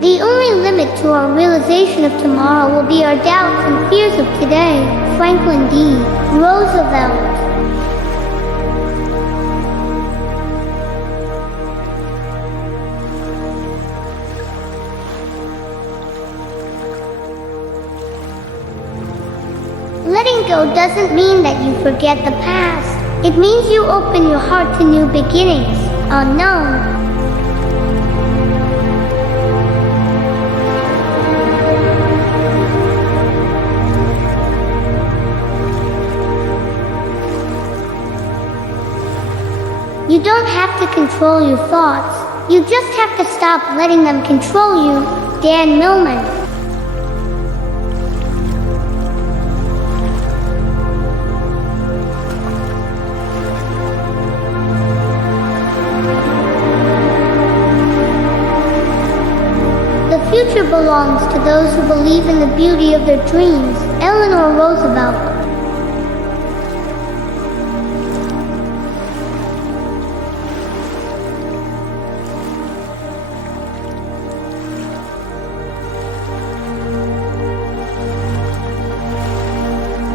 The only limit to our realization of tomorrow will be our doubts and fears of today. Franklin D. Roosevelt. Letting go doesn't mean that you forget the past. It means you open your heart to new beginnings. Unknown. You don't have to control your thoughts. You just have to stop letting them control you. Dan Millman. The future belongs to those who believe in the beauty of their dreams. Eleanor Roosevelt.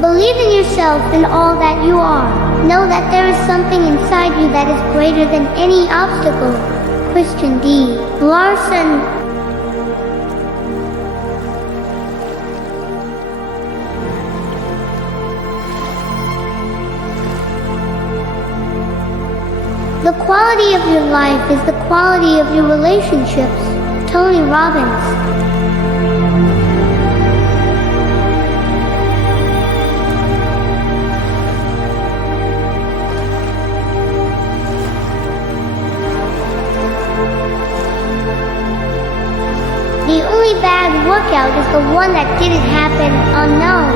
Believe in yourself and all that you are. Know that there is something inside you that is greater than any obstacle. Christian D. Larson. The quality of your life is the quality of your relationships. Tony Robbins. The only bad workout is the one that didn't happen. Unknown.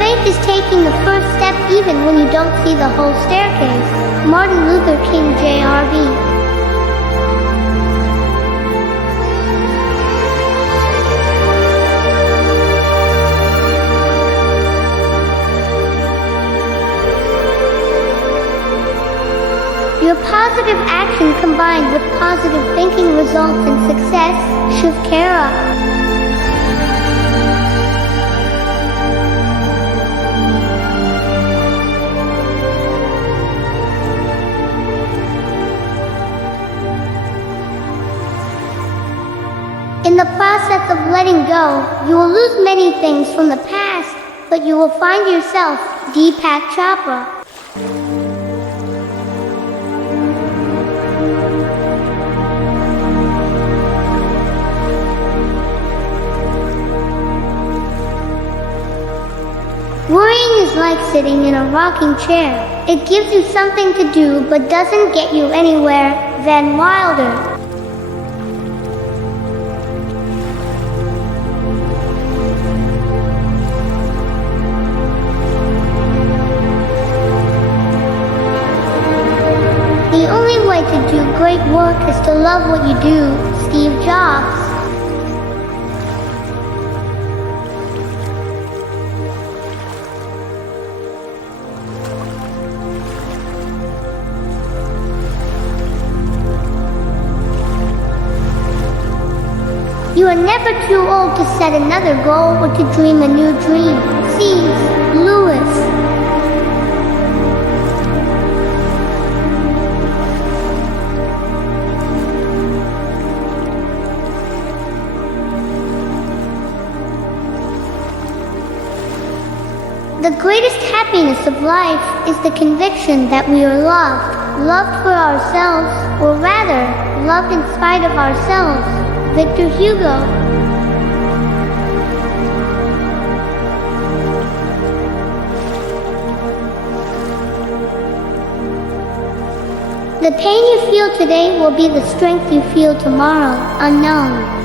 Faith is taking the first step even when you don't see the whole staircase. Martin Luther King Jr. Your positive action combined with positive thinking results in success. Shiv Khera. In the process of letting go, you will lose many things from the past, but you will find yourself. Deepak Chopra. Worrying is like sitting in a rocking chair. It gives you something to do but doesn't get you anywhere. Van Wilder. The only way to do great work is to love what you do. Steve Jobs. You are never too old to set another goal or to dream a new dream. C.S. Lewis. The greatest happiness of life is the conviction that we are loved. Loved for ourselves, or rather, loved in spite of ourselves. Victor Hugo. The pain you feel today will be the strength you feel tomorrow. Unknown.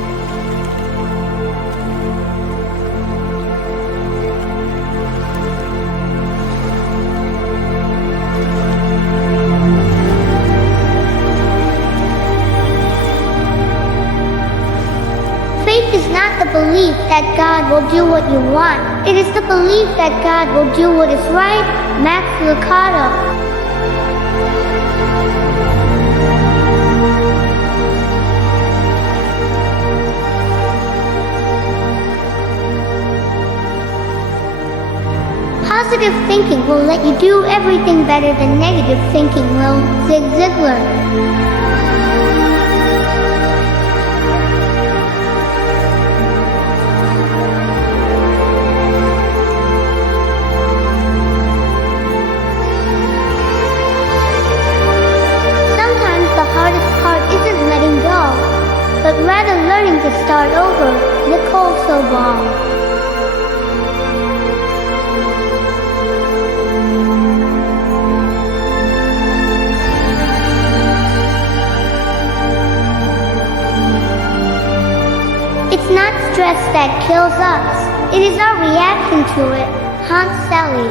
God will do what you want. It is the belief that God will do what is right. Max Lucado. Positive thinking will let you do everything better than negative thinking will. Zig Ziglar. Sometimes the hardest part isn't letting go, but rather learning to start over. Nicole Sobol. It's not stress that kills us, it is our reaction to it. Hans Selye.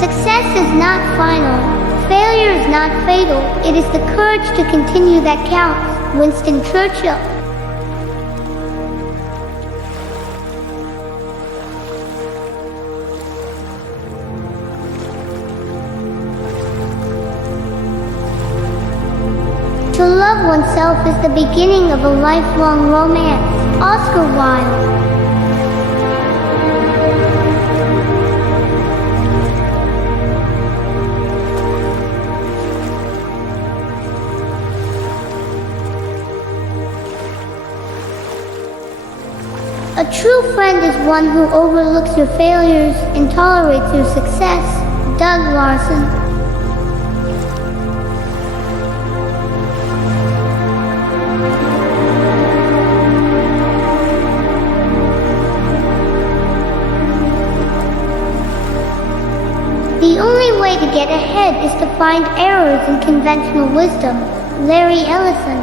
Success is not final. Failure is not fatal. It is the courage to continue that counts. Winston Churchill. To love oneself is the beginning of a lifelong romance. Oscar Wilde. A true friend is one who overlooks your failures and tolerates your success. Doug Larson. The only way to get ahead is to find errors in conventional wisdom. Larry Ellison.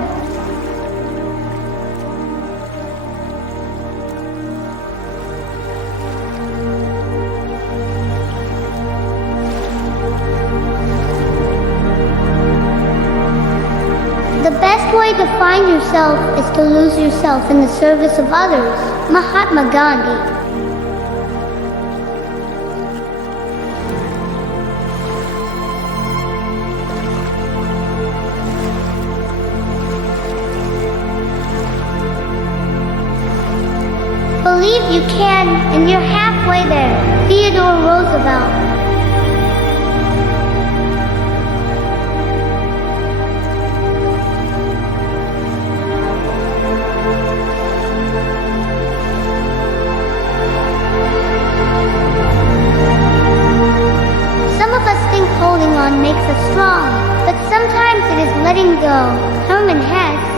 The best way to find yourself is to lose yourself in the service of others. Mahatma Gandhi. Believe you can, and you're halfway there. Theodore Roosevelt. Some of us think holding on makes us strong, but sometimes it is letting go. Herman Hesse.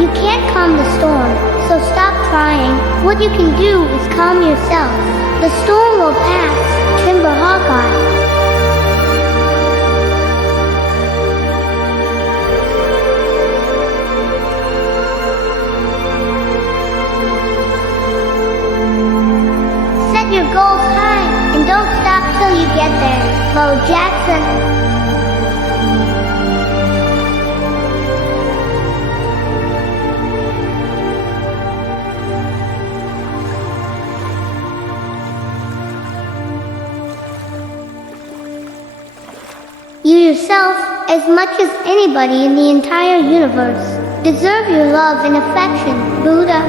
You can't calm the storm, so stop trying. What you can do is calm yourself. The storm will pass. Timber Hawkeye. Set your goals high and don't stop till you get there. Bo Jackson. You yourself, as much as anybody in the entire universe, deserve your love and affection. Buddha.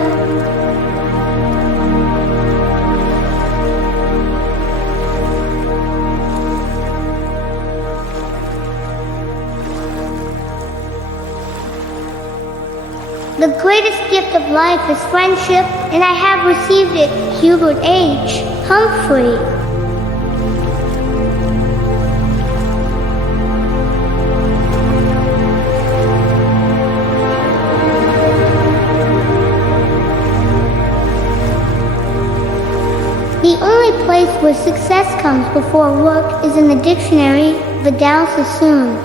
The greatest gift of life is friendship, and I have received it. Hubert H. Humphrey. The only place place where success comes before work is in the dictionary, Vidal Sassoon.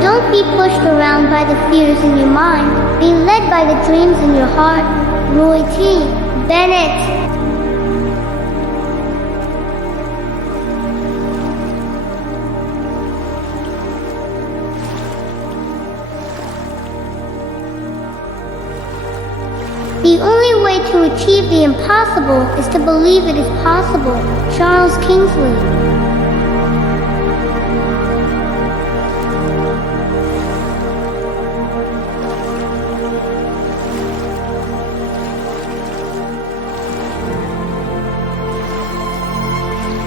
Don't be pushed around by the fears in your mind. Be led by the dreams in your heart. Roy T. Bennett. The only way to achieve the impossible is to believe it is possible. Charles Kingsley.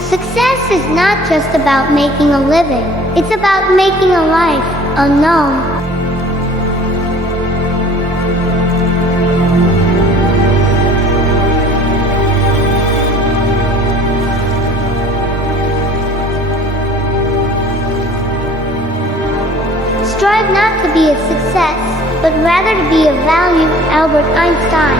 Success is not just about making a living. It's about making a life unknown. Strive not to be a success, but rather to be of value. Albert Einstein.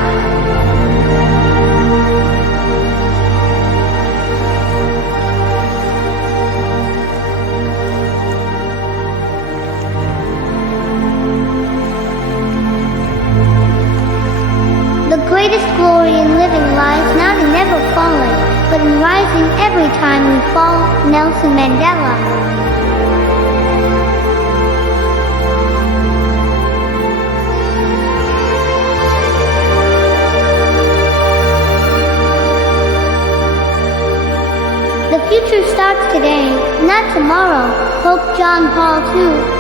The greatest glory in living lies not in never falling, but in rising every time we fall. Nelson Mandela. The future starts today, not tomorrow. Pope John Paul II.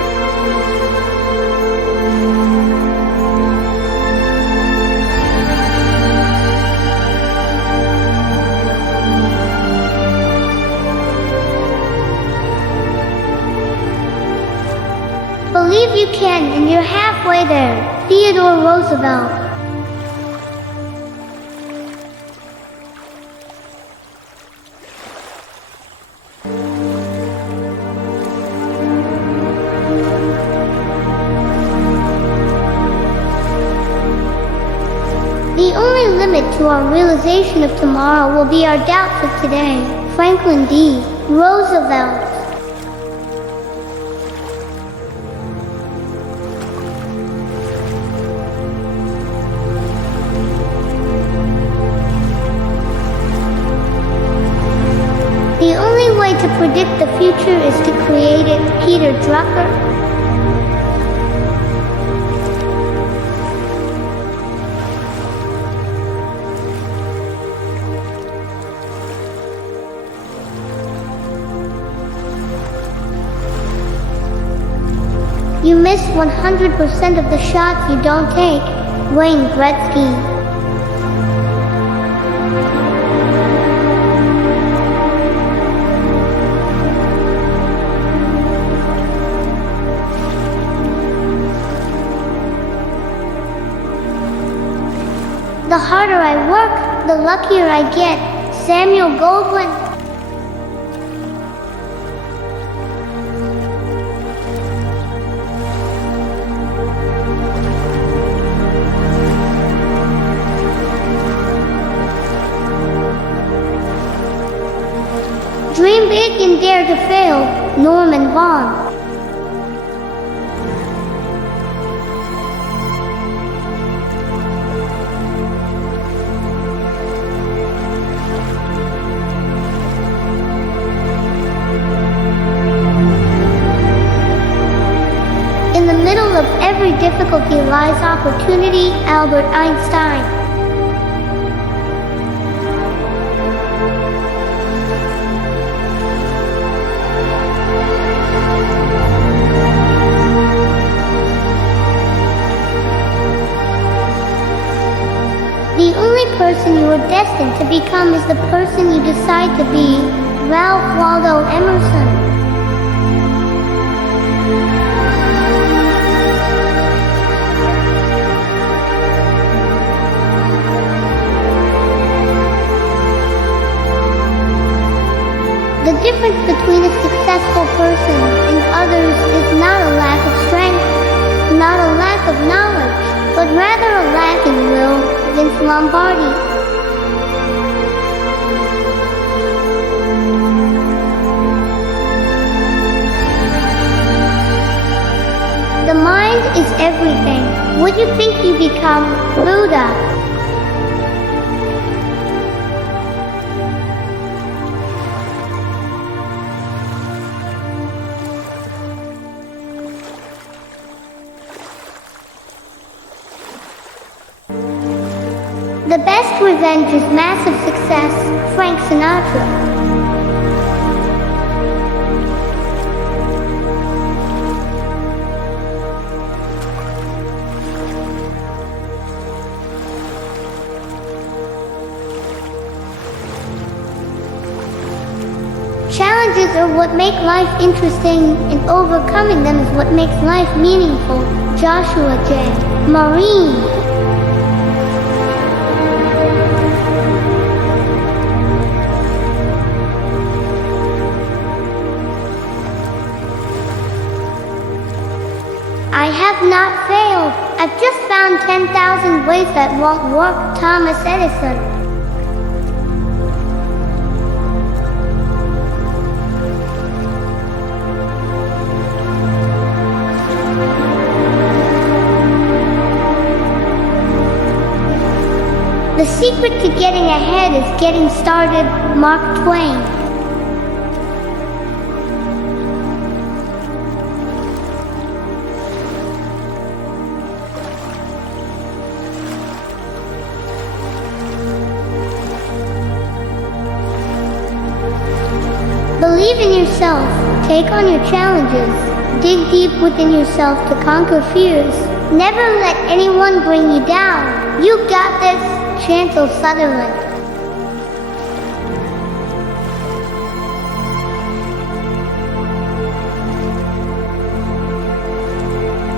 Believe you can, and you're halfway there. Theodore Roosevelt. The only limit to our realization of tomorrow will be our doubts of today. Franklin D. Roosevelt. The only way to predict the future is to create it. Peter Drucker. You miss 100% of the shots you don't take. Wayne Gretzky. The harder I work, the luckier I get. Samuel Goldwyn. Dream big and dare to fail. Norman Vaughn. In the middle of every difficulty lies opportunity. Albert Einstein. The only person you are destined to become is the person you decide to be. Ralph Waldo Emerson. The Lombardi. The mind is everything. What you think you become, Buddha. The best revenge is massive success, Frank Sinatra. Challenges are what make life interesting, and overcoming them is what makes life meaningful. Joshua J. Marine. I have not failed. I've just found 10,000 ways that won't work. Thomas Edison. The secret to getting ahead is getting started. Mark Twain. Believe in yourself, take on your challenges, dig deep within yourself to conquer fears. Never let anyone bring you down. You got this, Chantal Sutherland.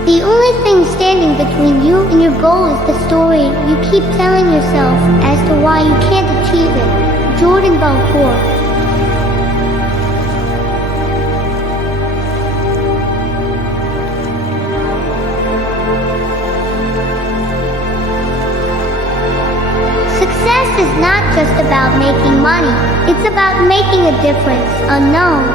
The only thing standing between you and your goal is the story you keep telling yourself as to why you can't achieve it. Jordan Belfort. Success is not just about making money, it's about making a difference. Unknown.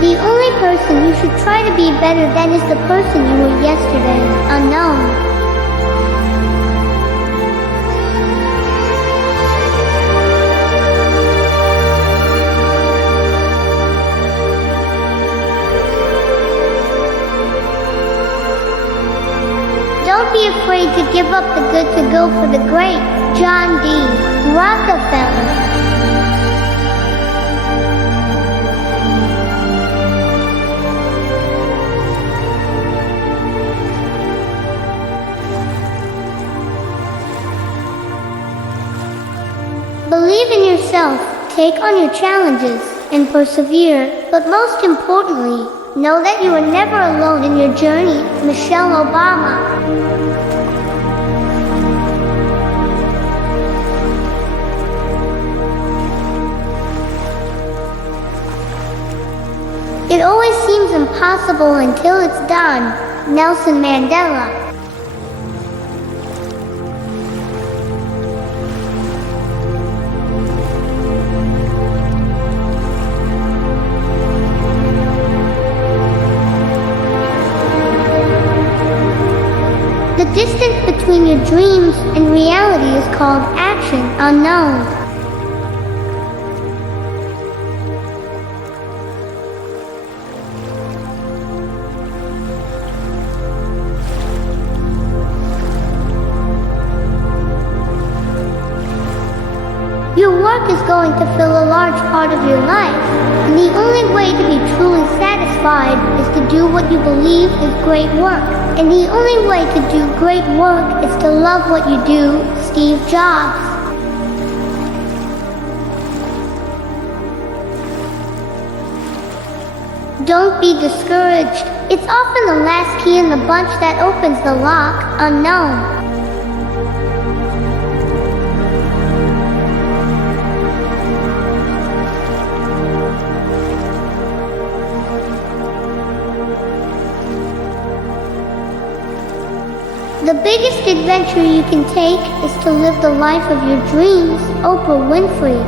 The only person you should try to be better than is the person you were yesterday. Unknown. Don't be afraid to give up the good to go for the great. John D. Rockefeller. Believe in yourself, take on your challenges, and persevere. But most importantly, know that you are never alone in your journey. Michelle Obama. It always seems impossible until it's done. Nelson Mandela. The distance between your dreams and reality is called action. Unknown. Your work is going to fill a large part of your life, and the only way to be truly satisfied is to do what you believe is great work. And the only way to do great work is to love what you do. Steve Jobs. Don't be discouraged. It's often the last key in the bunch that opens the lock. Unknown. The biggest adventure you can take is to live the life of your dreams. Oprah Winfrey.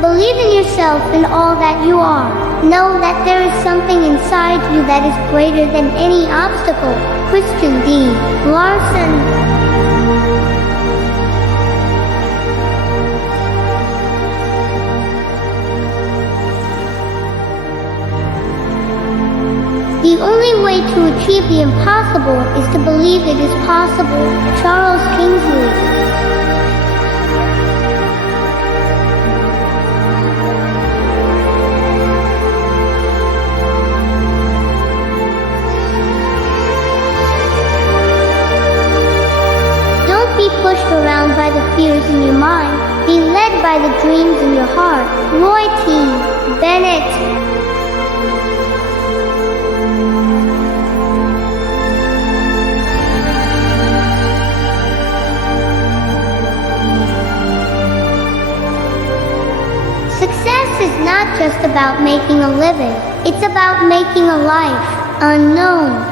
Believe in yourself and all that you are. Know that there is something inside you that is greater than any obstacle. Christian D. Larson. The only way to achieve the impossible is to believe it is possible. Charles Kingsley. Don't be pushed around by the fears in your mind. Be led by the dreams in your heart. Roy T. Bennett. Success is not just about making a living, it's about making a life unknown.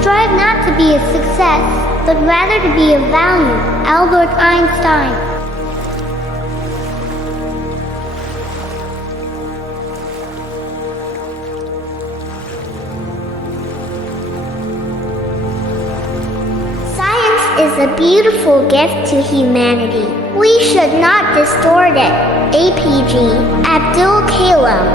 Strive not to be a success, but rather to be of value. Albert Einstein. Is a beautiful gift to humanity. We should not distort it. APG Abdul Kalam.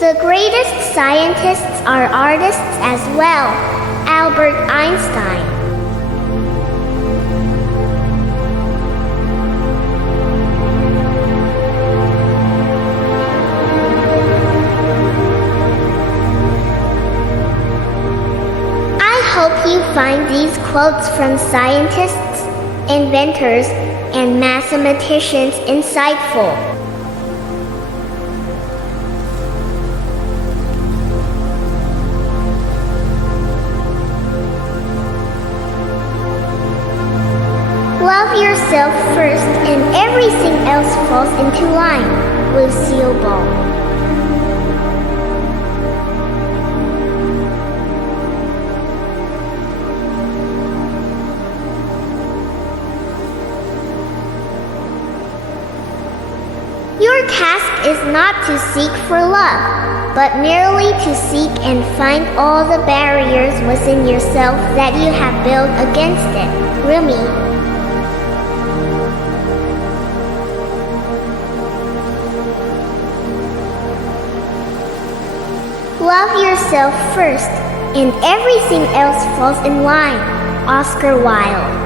The greatest scientists are artists as well. Albert Einstein. You find these quotes from scientists, inventors, and mathematicians insightful. Love yourself first and everything else falls into line. Lucille Ball. Your task is not to seek for love, but merely to seek and find all the barriers within yourself that you have built against it. Rumi. Love yourself first, and everything else falls in line. Oscar Wilde.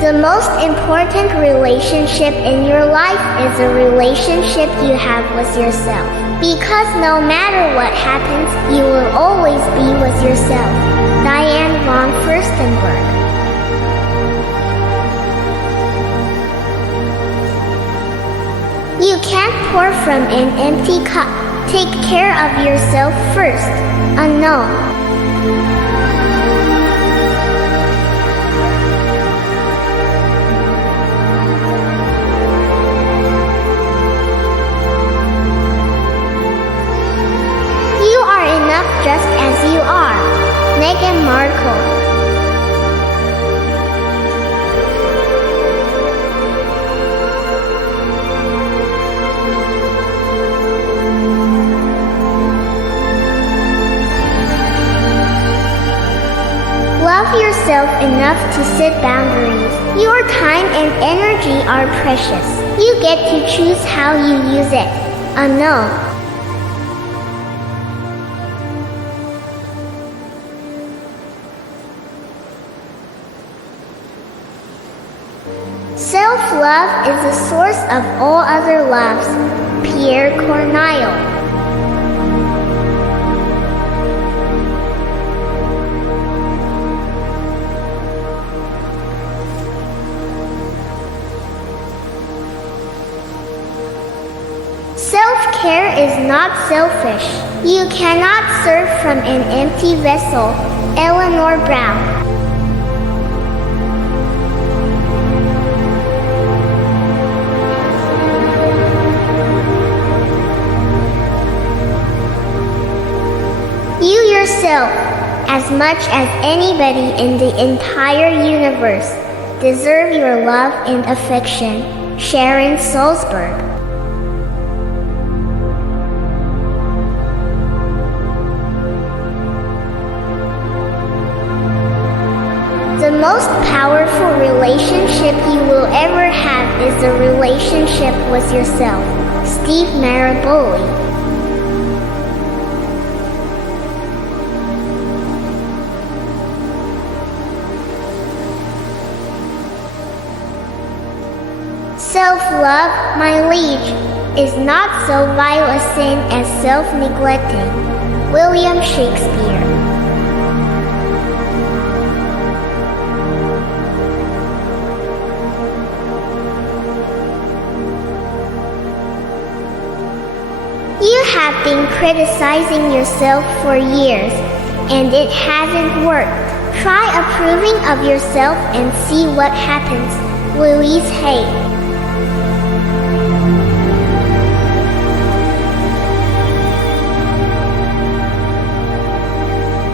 The most important relationship in your life is a relationship you have with yourself. Because no matter what happens, you will always be with yourself. Diane von Furstenberg. You can't pour from an empty cup. Take care of yourself first. Unknown. Just as you are. Meghan Markle. Love yourself enough to set boundaries. Your time and energy are precious. You get to choose how you use it. Unknown. Self-love is the source of all other loves. Pierre Corneille. Self-care is not selfish. You cannot serve from an empty vessel. Eleanor Brown. You yourself, as much as anybody in the entire universe, deserve your love and affection. Sharon Salzberg. The most powerful relationship you will ever have is a relationship with yourself. Steve Maraboli. Self-love, my liege, is not so vile a sin as self-neglecting. William Shakespeare. You have been criticizing yourself for years, and it hasn't worked. Try approving of yourself and see what happens. Louise Hay.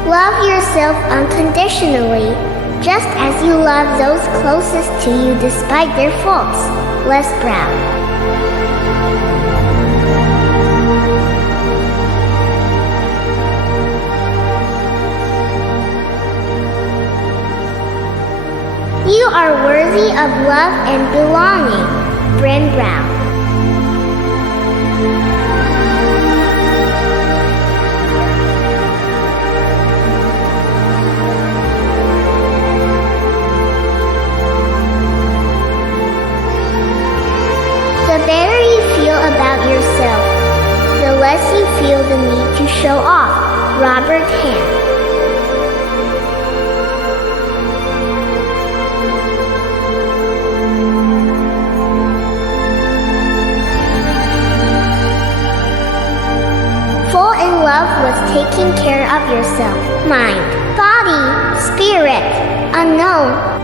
Love yourself unconditionally, just as you love those closest to you despite their faults. Les Brown. You are worthy of love and belonging. Brené Brown. The better you feel about yourself, the less you feel the need to show off. Robert Hand. Fall in love with taking care of yourself. Mind, body, spirit, unknown.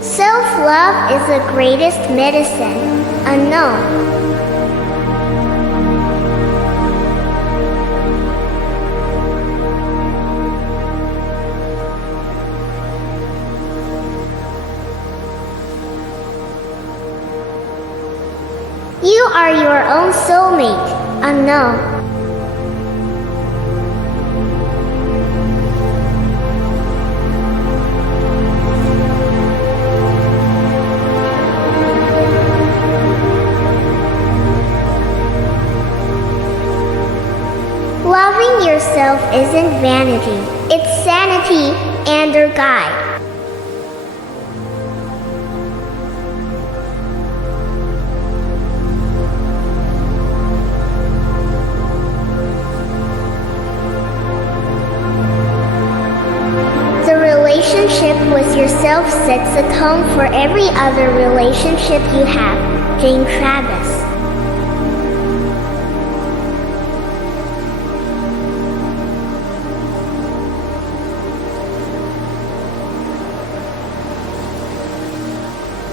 Self-love is the greatest medicine. Unknown. You are your own soulmate. Unknown. Loving yourself isn't vanity, it's sanity and your guide. The relationship with yourself sets the tone for every other relationship you have. Jane Travis.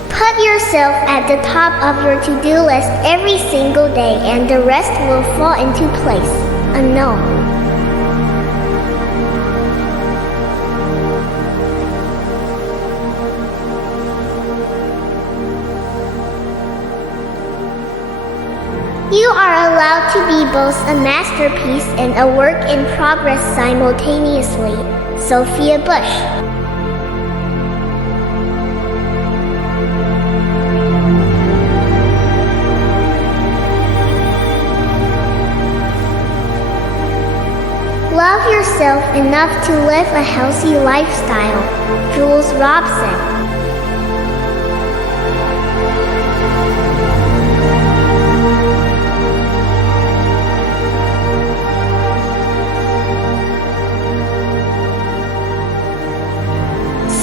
Put yourself at the top of your to-do list every single day and the rest will fall into place. Unknown. You are allowed to be both a masterpiece and a work in progress simultaneously. Sophia Bush. love yourself enough to live a healthy lifestyle. Jules Robson.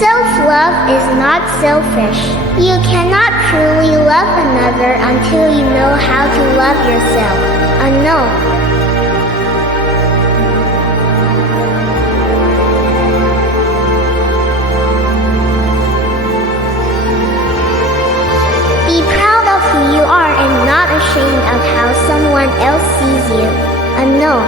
Self-love is not selfish. You cannot truly love another until you know how to love yourself. Unknown. Be proud of who you are and not ashamed of how someone else sees you. Unknown.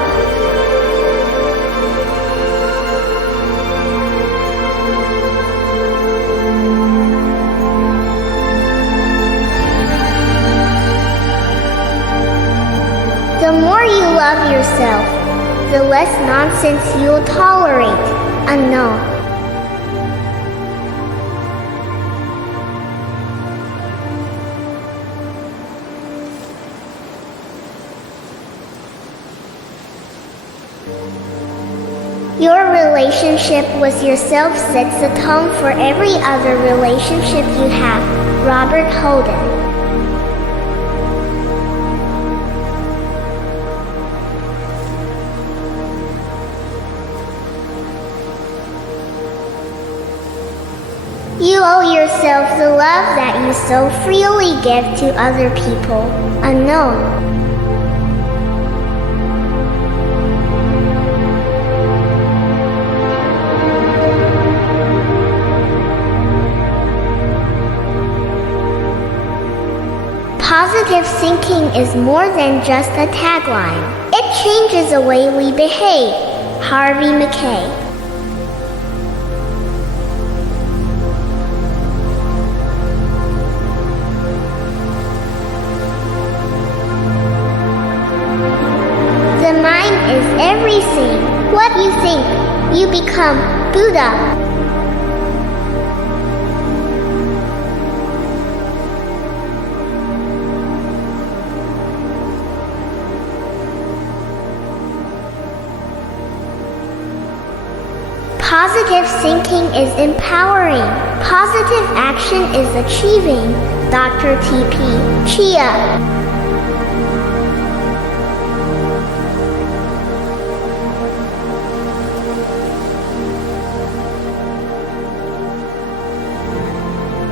The more you love yourself, the less nonsense you'll tolerate. Unknown. Your relationship with yourself sets the tone for every other relationship you have. Robert Holden. You owe yourself the love that you so freely give to other people. Unknown. Positive thinking is more than just a tagline. It changes the way we behave. Harvey McKay. The mind is everything. What you think, you become. Buddha. Positive thinking is empowering. Positive action is achieving. Dr. T.P. Chia.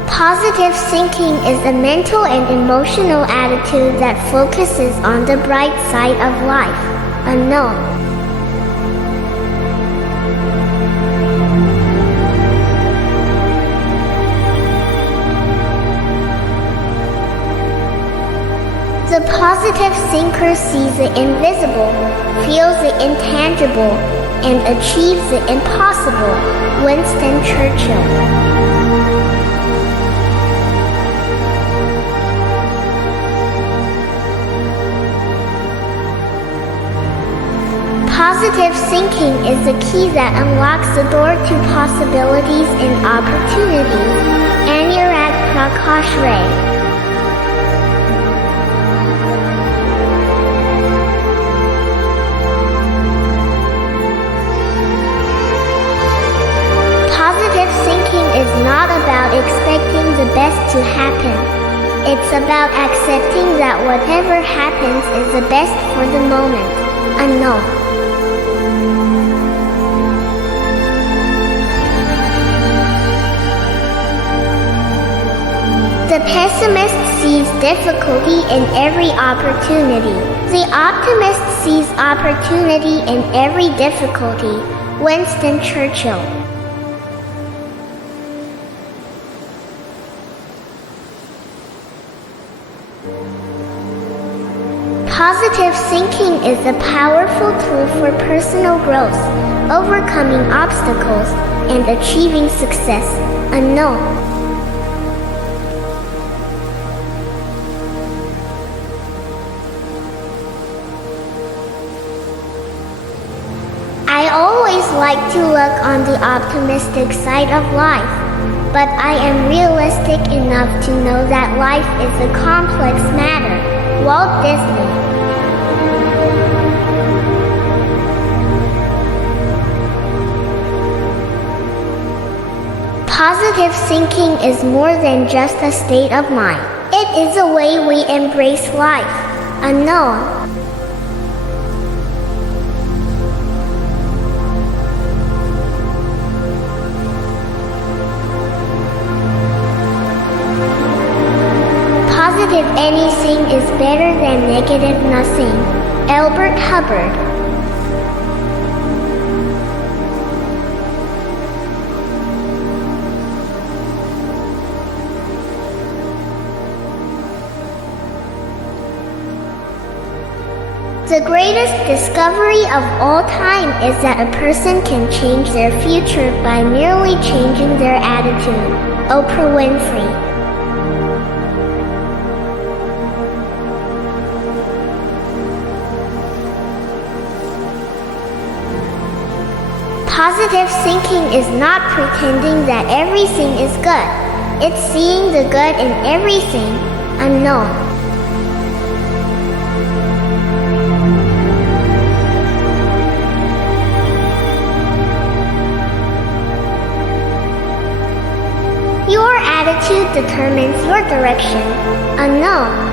Positive thinking is a mental and emotional attitude that focuses on the bright side of life. Unknown. The positive thinker sees the invisible, feels the intangible, and achieves the impossible. Winston Churchill. Positive thinking is the key that unlocks the door to possibilities and opportunities. Anurag Prakash Ray. Positive thinking is not about expecting the best to happen. It's about accepting that whatever happens is the best for the moment. Unknown. The pessimist sees difficulty in every opportunity. The optimist sees opportunity in every difficulty. Winston Churchill. Positive thinking is a powerful tool for personal growth, overcoming obstacles, and achieving success. Unknown. I always like to look on the optimistic side of life, but I am realistic enough to know that life is a complex matter. Walt Disney. Positive thinking is more than just a state of mind. It is a way we embrace life. Unknown. Positive anything is better than negative nothing. Albert Hubbard. The greatest discovery of all time is that a person can change their future by merely changing their attitude. Oprah Winfrey. Positive thinking is not pretending that everything is good. It's seeing the good in everything. Unknown. Your attitude determines your direction. Unknown.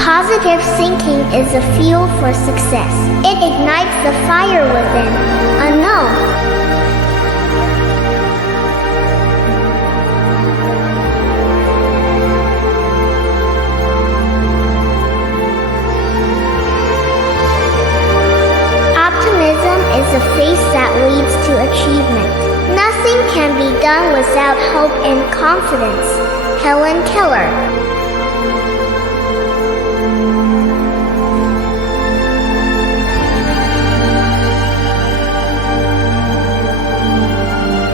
Positive thinking is a fuel for success. It ignites the fire within. Unknown. Optimism is a faith that leads to achievement. Nothing can be done without hope and confidence. Helen Keller.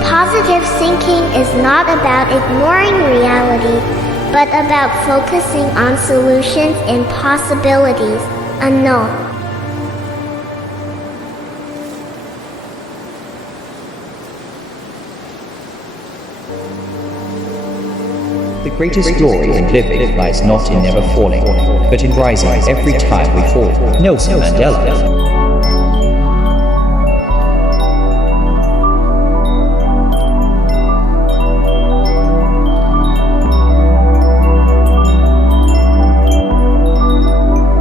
Positive thinking is not about ignoring reality, but about focusing on solutions and possibilities. Unknown. The greatest glory in living lies not in never falling, but in rising every time we fall. Nelson Mandela.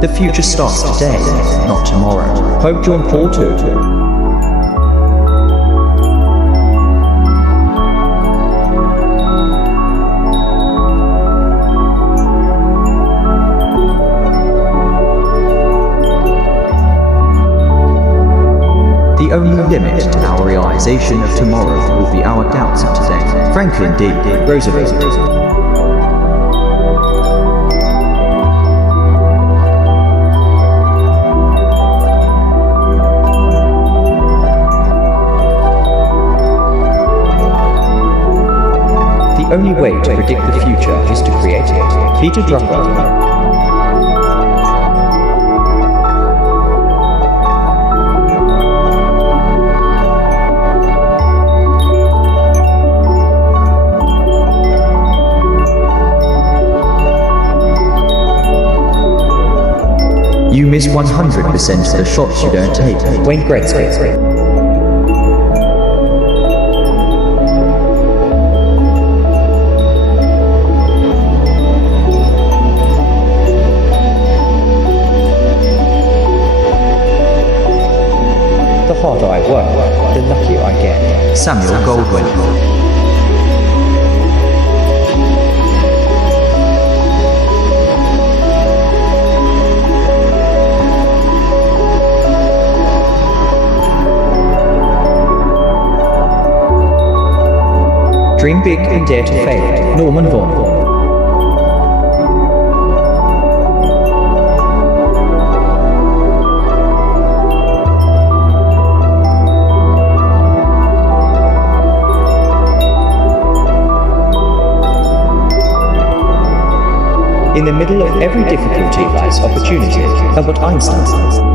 The future starts today, not tomorrow. Pope John Paul II. The only limit to our realization of tomorrow will be our doubts of today. Franklin D. Roosevelt. The only way to predict the future is to create it. Peter Drucker. You miss 100% of the shots you don't take. Wayne Gretzky. The harder I work, the luckier I get. Samuel Goldwyn. Dream big and dare to fail. Norman Vaughan. In the middle of every difficulty lies opportunity. Albert Einstein.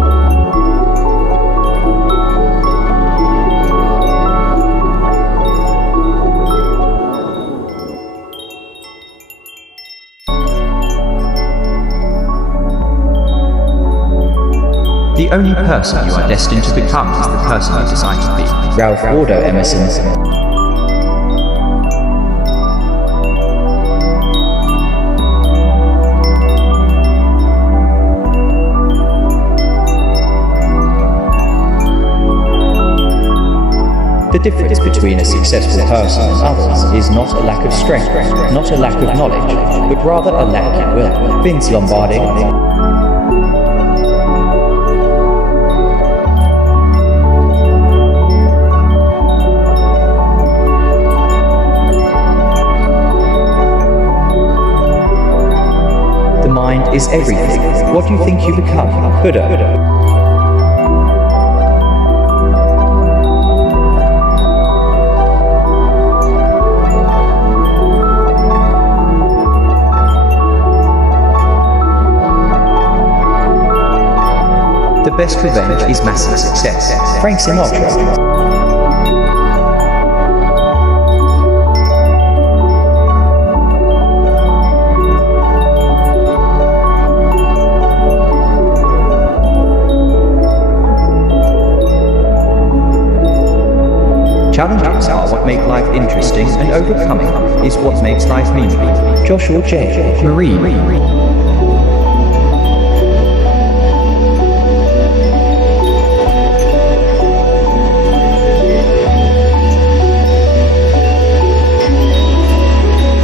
The only person you are destined to become is the person you decide to be. Ralph Waldo Emerson. The difference between a successful person and others is not a lack of strength, not a lack of knowledge, but rather a lack of will. Vince Lombardi. The mind is everything. What do you think you become? Buddha. The best revenge is massive success. Frank Sinatra. Challenges are what make life interesting, and overcoming is what makes life meaningful. Joshua J. Marie.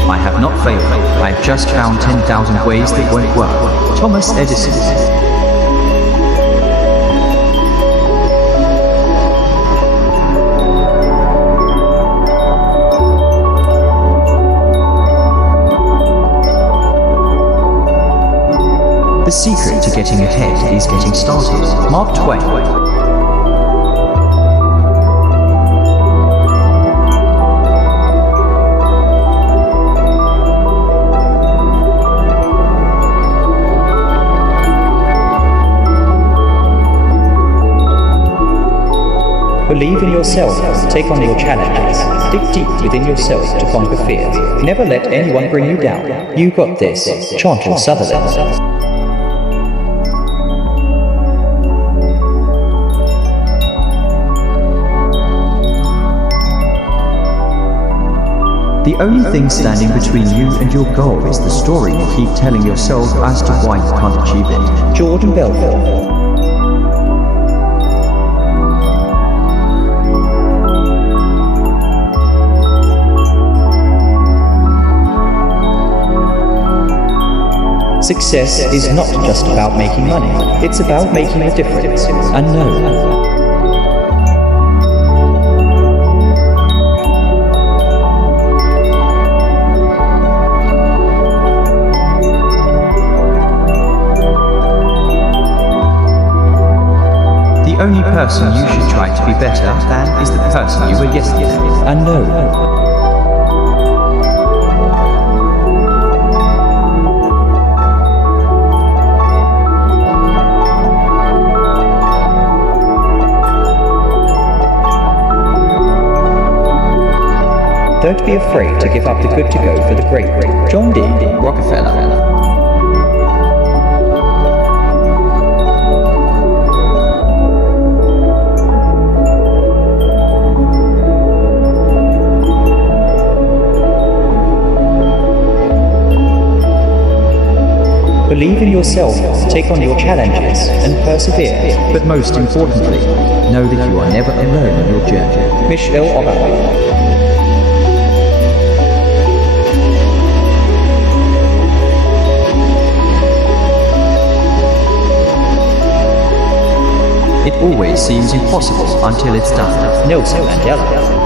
I have not failed. I have just found 10,000 ways that won't work. Thomas Edison. The secret to getting ahead is getting started. Mark Twain. Believe in yourself, take on your challenges, dig deep within yourself to conquer fear. Never let anyone bring you down. You got this. Chantal Sutherland. The only thing standing between you and your goal is the story you keep telling yourself as to why you can't achieve it. Jordan Belfort. Success is not just about making money, it's about making a difference. And know. The only person you should try to be better than is the person you were yesterday. And know. Don't be afraid to give up the good to go for the great. John D. Rockefeller. Believe in yourself, take on your challenges, and persevere. But most importantly, know that you are never alone in your journey. Michelle Obama. It always seems impossible until it's done. Nelson Mandela.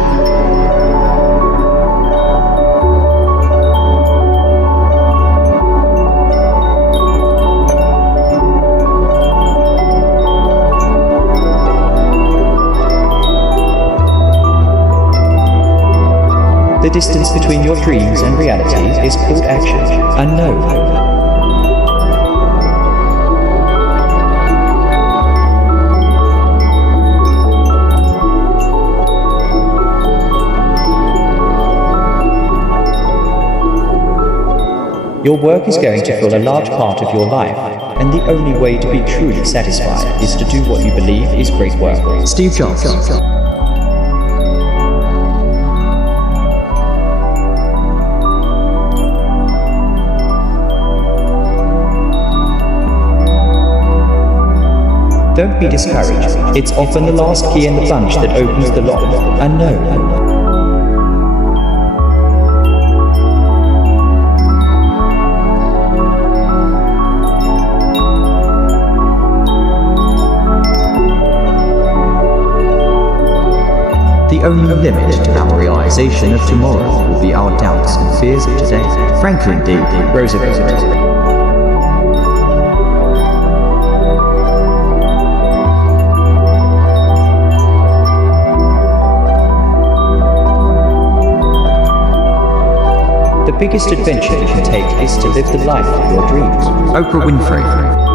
The distance between your dreams and reality is called action. And know. Your work is going to fill a large part of your life, and the only way to be truly satisfied is to do what you believe is great work. Steve Jobs. Don't be discouraged. It's often the last key in the bunch that opens the lock. And no. The only limit to our realization of tomorrow will be our doubts and fears of today. Franklin D. Roosevelt. The biggest adventure you can take is to live the life of your dreams. Oprah Winfrey.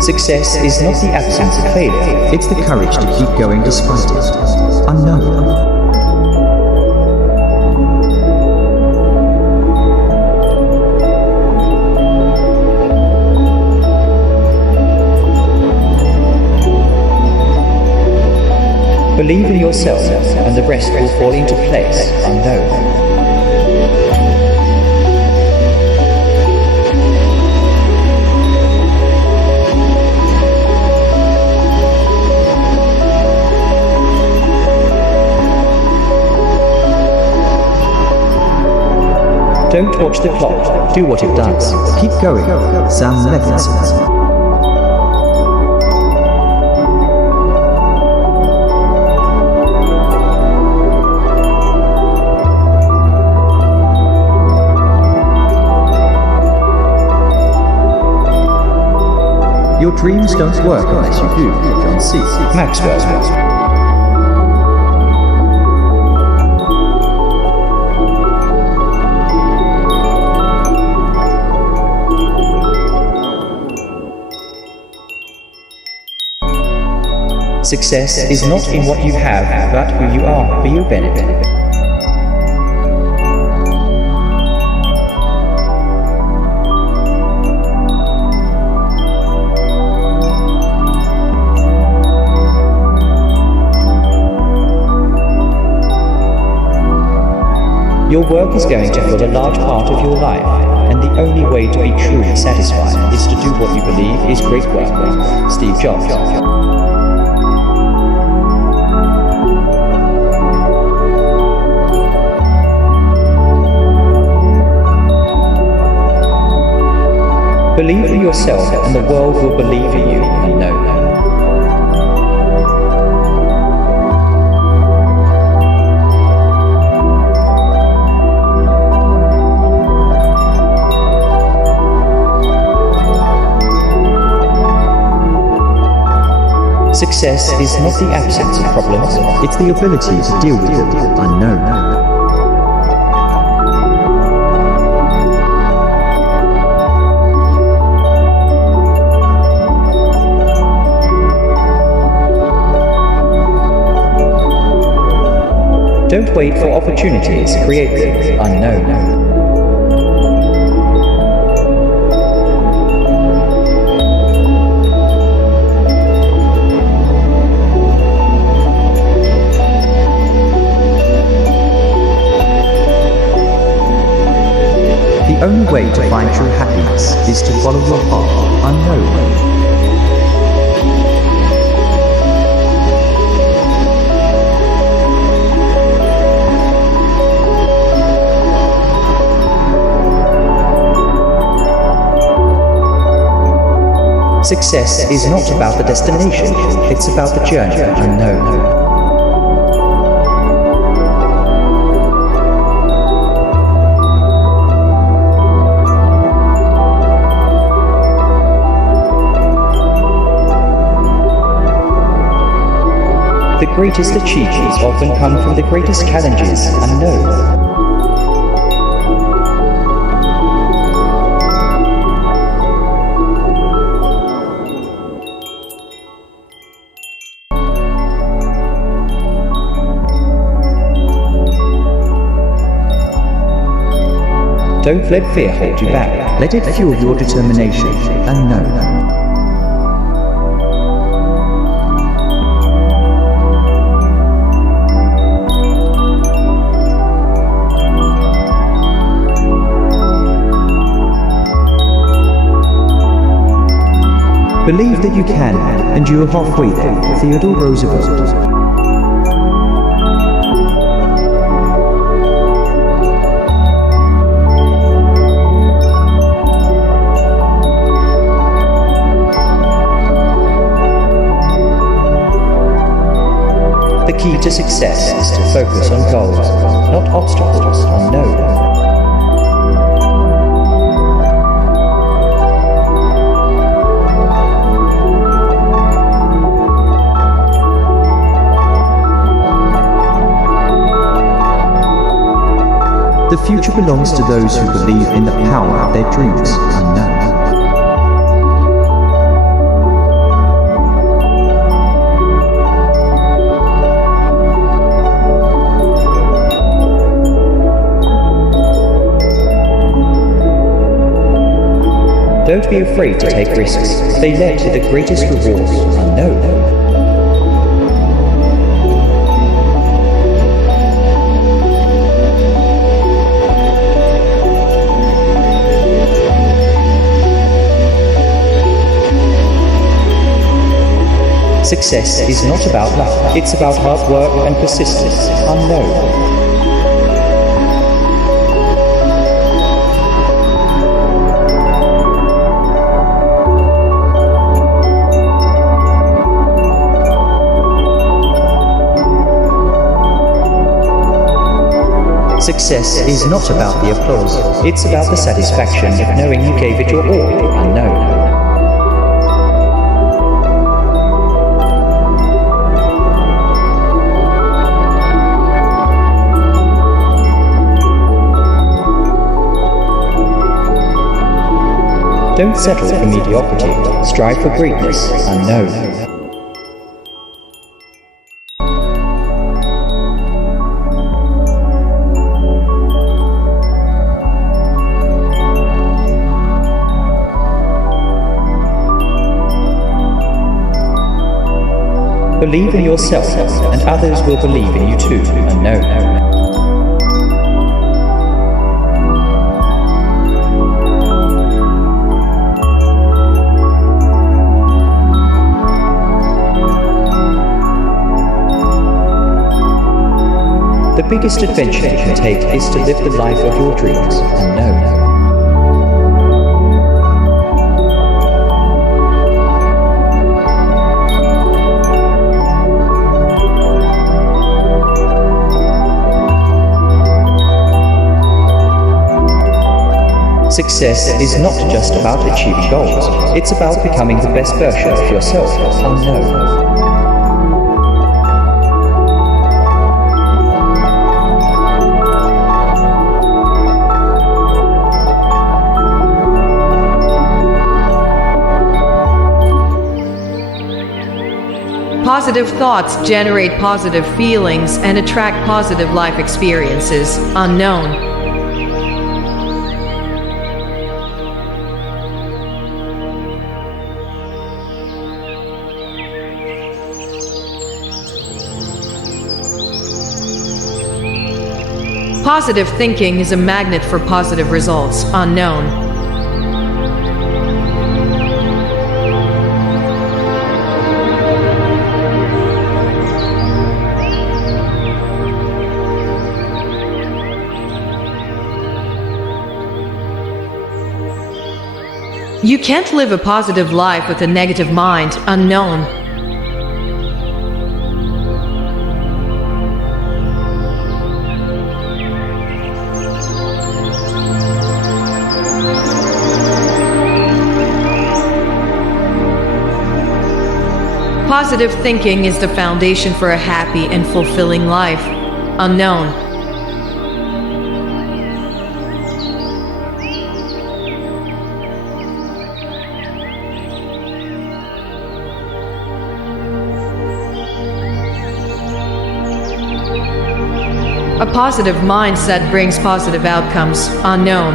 Success is not the absence of failure. It's the courage to keep going despite it. Unknown. Believe in yourself, and the rest will fall into place, unknown. Don't watch the clock, do what it does. Keep going. Sam Levinson. Your dreams don't work unless you do, John C. Maxwell. Success is not in what you have, but who you are for your benefit. Your work is going to fill a large part of your life, and the only way to be truly satisfied is to do what you believe is great work. Steve Jobs. Believe in yourself, and the world will believe in you, unknown. Success is not the absence of problems, it's the ability to deal with them, unknown. Don't wait for opportunities, create them, unknown. The only way to find true happiness is to follow your path, unknown. Success is not about the destination, it's about the journey, unknown. The greatest achievements often come from the greatest challenges, unknown. Don't let fear hold you back. Let it fuel your determination. Unknown. Believe that you can, and you are halfway there. Theodore Roosevelt. The key to success is to focus on goals, not obstacles unknown. The future belongs to those who believe in the power of their dreams. Unknown. Don't be afraid to take risks. They lead to the greatest rewards. Unknown. Success is not about luck, it's about hard work and persistence. Unknown. Success is not about the applause, it's about the satisfaction of knowing you gave it your all. Unknown. Don't settle for mediocrity, strive for greatness. Unknown. Believe in yourself, and others will believe in you too. Unknown. The biggest adventure you can take is to live the life of your dreams. Unknown. Success is not just about achieving goals, it's about becoming the best version of yourself. Unknown. Positive thoughts generate positive feelings and attract positive life experiences. Unknown. Positive thinking is a magnet for positive results. Unknown. You can't live a positive life with a negative mind. Unknown. Positive thinking is the foundation for a happy and fulfilling life. Unknown. A positive mindset brings positive outcomes. Unknown.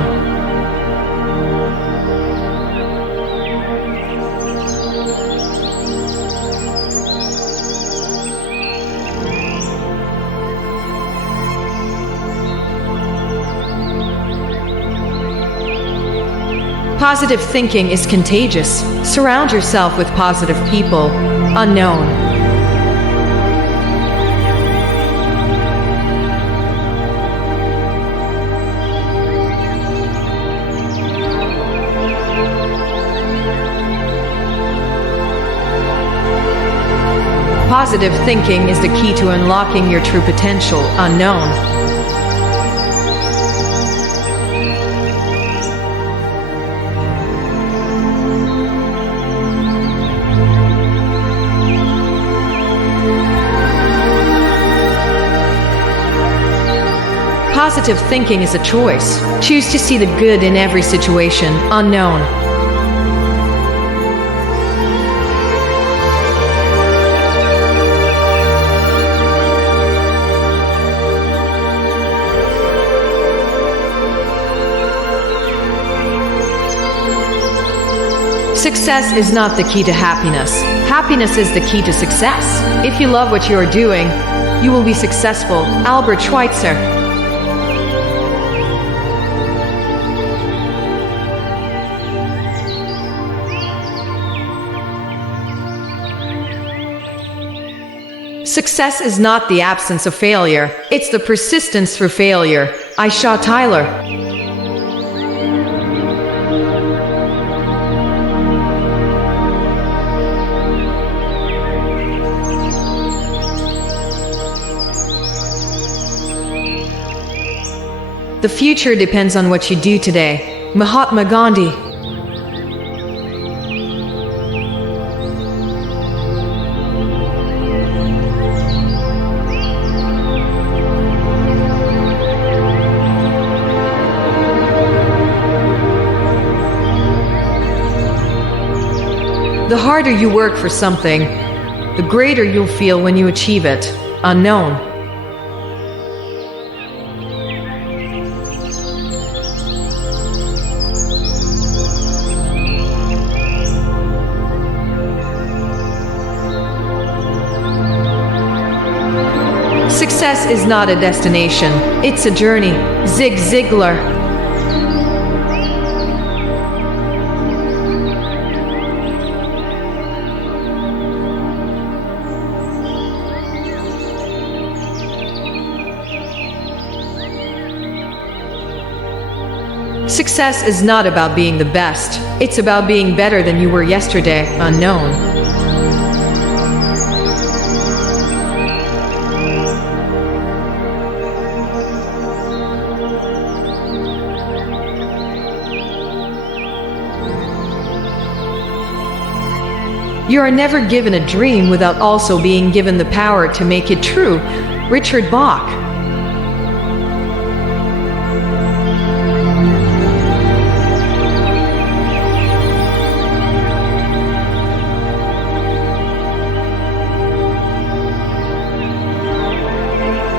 Positive thinking is contagious. Surround yourself with positive people. Unknown. Positive thinking is the key to unlocking your true potential. Unknown. Positive thinking is a choice. Choose to see the good in every situation. Unknown. Success is not the key to happiness. Happiness is the key to success. If you love what you are doing, you will be successful. Albert Schweitzer. Success is not the absence of failure. It's the persistence through failure. Aisha Tyler. The future depends on what you do today. Mahatma Gandhi. The harder you work for something, the greater you'll feel when you achieve it. Unknown. Success is not a destination, it's a journey. Zig Ziglar. Success is not about being the best, it's about being better than you were yesterday. Unknown. You are never given a dream without also being given the power to make it true. Richard Bach.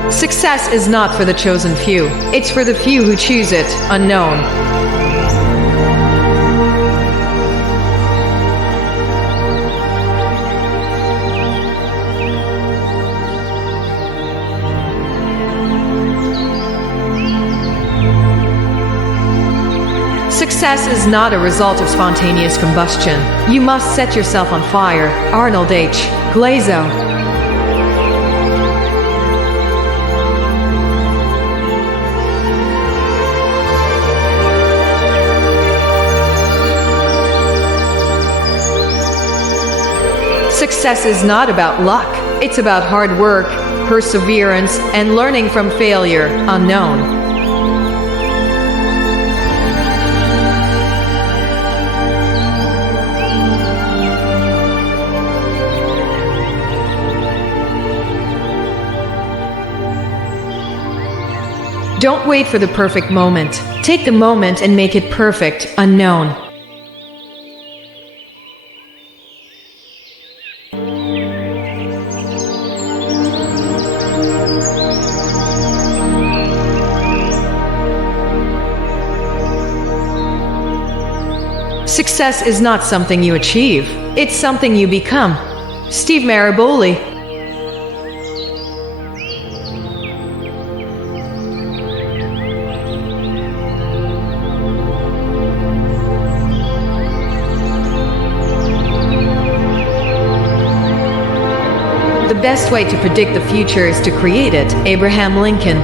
Success is not for the chosen few. It's for the few who choose it. Unknown. Success is not a result of spontaneous combustion. You must set yourself on fire. Arnold H. Glazo. Success is not about luck. It's about hard work, perseverance, and learning from failure. Unknown. Don't wait for the perfect moment. Take the moment and make it perfect. Unknown. Success is not something you achieve. It's something you become. Steve Maraboli. best way to predict the future is to create it. Abraham Lincoln.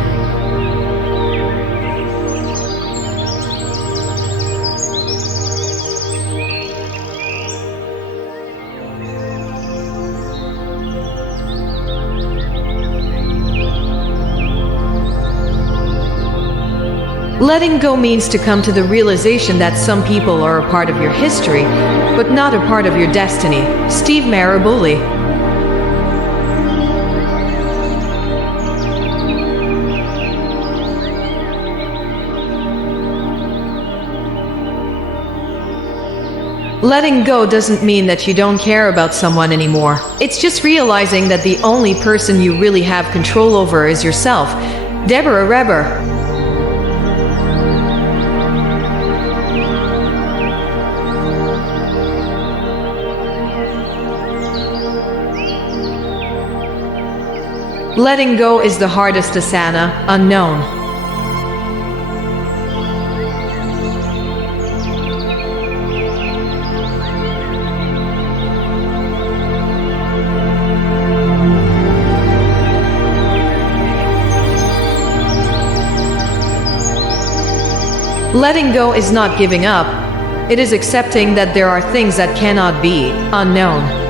Letting go means to come to the realization that some people are a part of your history, but not a part of your destiny. Steve Maraboli. Letting go doesn't mean that you don't care about someone anymore. It's just realizing that the only person you really have control over is yourself. Deborah Reber. Letting go is the hardest asana, unknown. Letting go is not giving up. It is accepting that there are things that cannot be, unknown.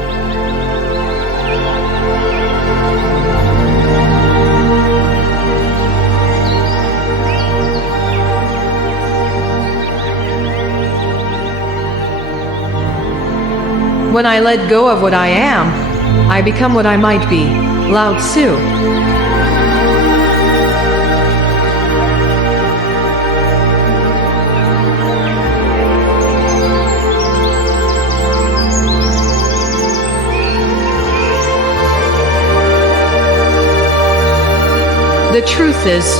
When I let go of what I am, I become what I might be. Lao Tzu. The truth is,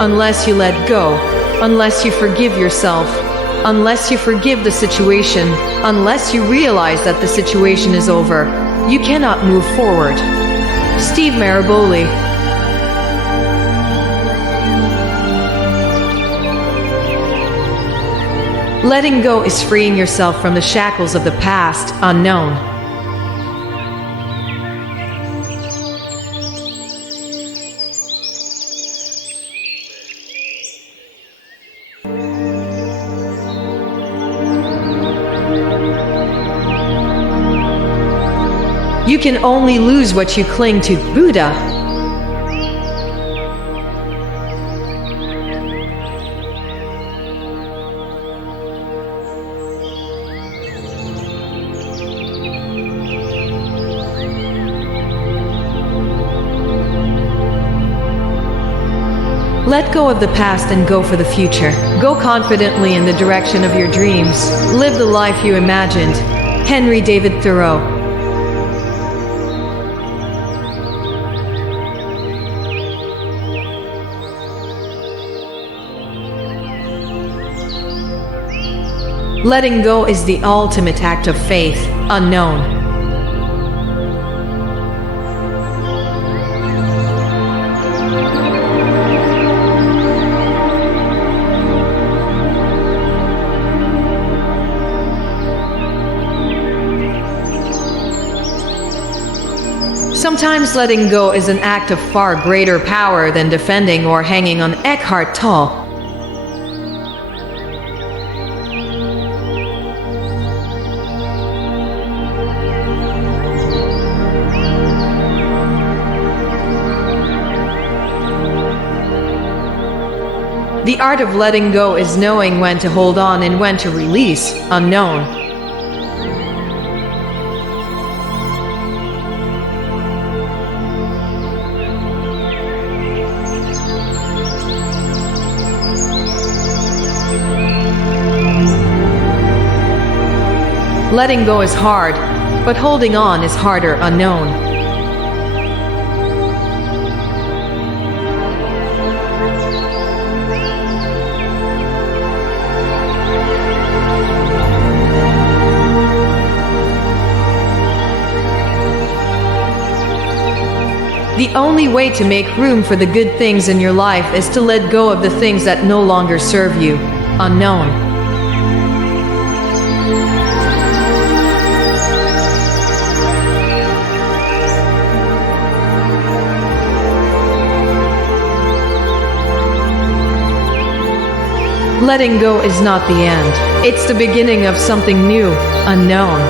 unless you let go, unless you forgive yourself, unless you forgive the situation, unless you realize that the situation is over, you cannot move forward. Steve Maraboli. Letting go is freeing yourself from the shackles of the past, unknown. You can only lose what you cling to. Buddha. Let go of the past and go for the future. Go confidently in the direction of your dreams. Live the life you imagined. Henry David Thoreau. Letting go is the ultimate act of faith, unknown. Sometimes letting go is an act of far greater power than defending or hanging on Eckhart Tolle. The art of letting go is knowing when to hold on and when to release, unknown. Letting go is hard, but holding on is harder, unknown. The only way to make room for the good things in your life is to let go of the things that no longer serve you, unknown. Letting go is not the end. It's the beginning of something new, unknown.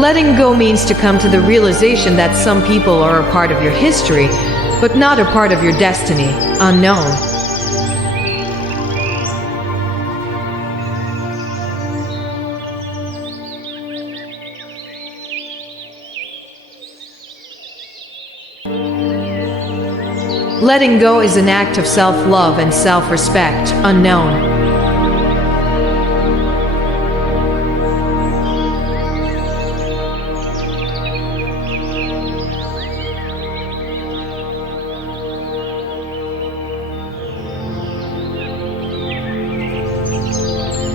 Letting go means to come to the realization that some people are a part of your history, but not a part of your destiny, unknown. Letting go is an act of self-love and self-respect, unknown.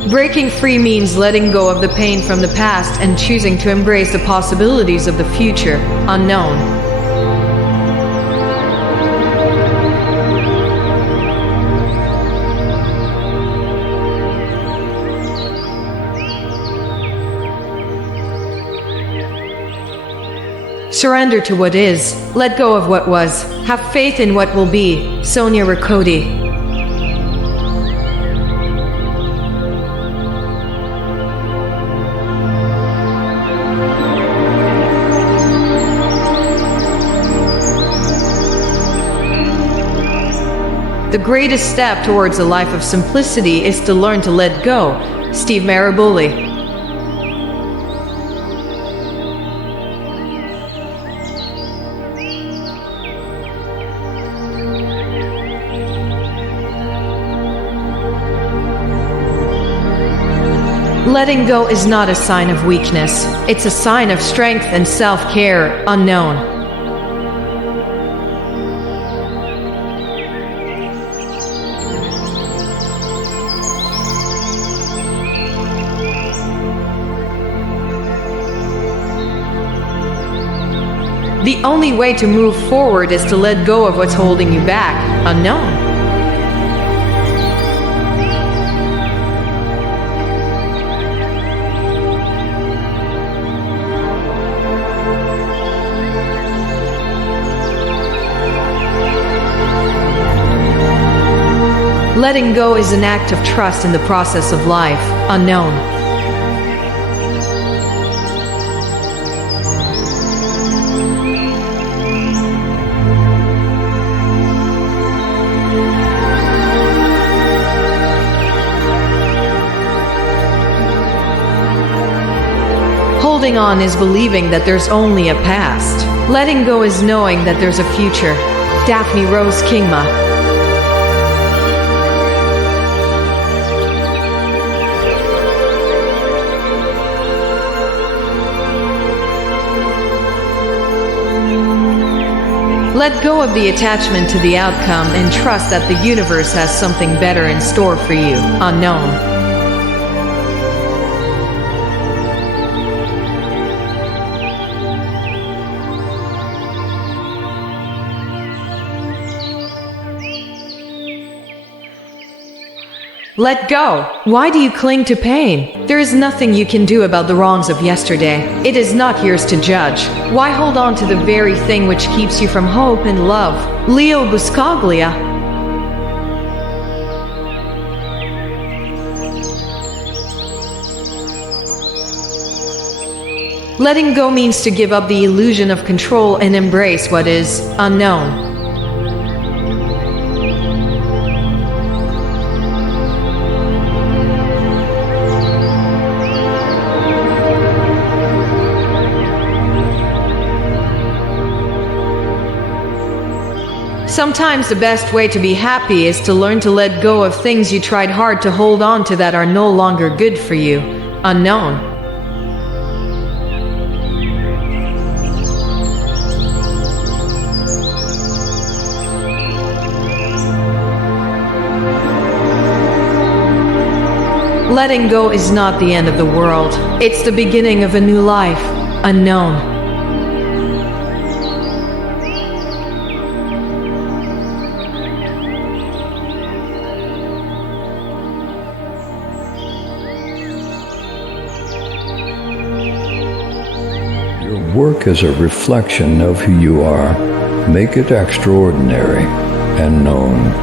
Breaking free means letting go of the pain from the past and choosing to embrace the possibilities of the future, unknown. Surrender to what is, let go of what was, have faith in what will be. Sonia Rakoti. The greatest step towards a life of simplicity is to learn to let go. Steve Maraboli. Letting go is not a sign of weakness. It's a sign of strength and self-care, unknown. The only way to move forward is to let go of what's holding you back, unknown. Letting go is an act of trust in the process of life, unknown. Holding on is believing that there's only a past. Letting go is knowing that there's a future. Daphne Rose Kingma. Let go of the attachment to the outcome and trust that the universe has something better in store for you, unknown. Let go. Why do you cling to pain? There is nothing you can do about the wrongs of yesterday. It is not yours to judge. Why hold on to the very thing which keeps you from hope and love? Leo Buscaglia. Letting go means to give up the illusion of control and embrace what is unknown. Sometimes the best way to be happy is to learn to let go of things you tried hard to hold on to that are no longer good for you, unknown. Letting go is not the end of the world. It's the beginning of a new life, unknown. work is a reflection of who you are. Make it extraordinary and known.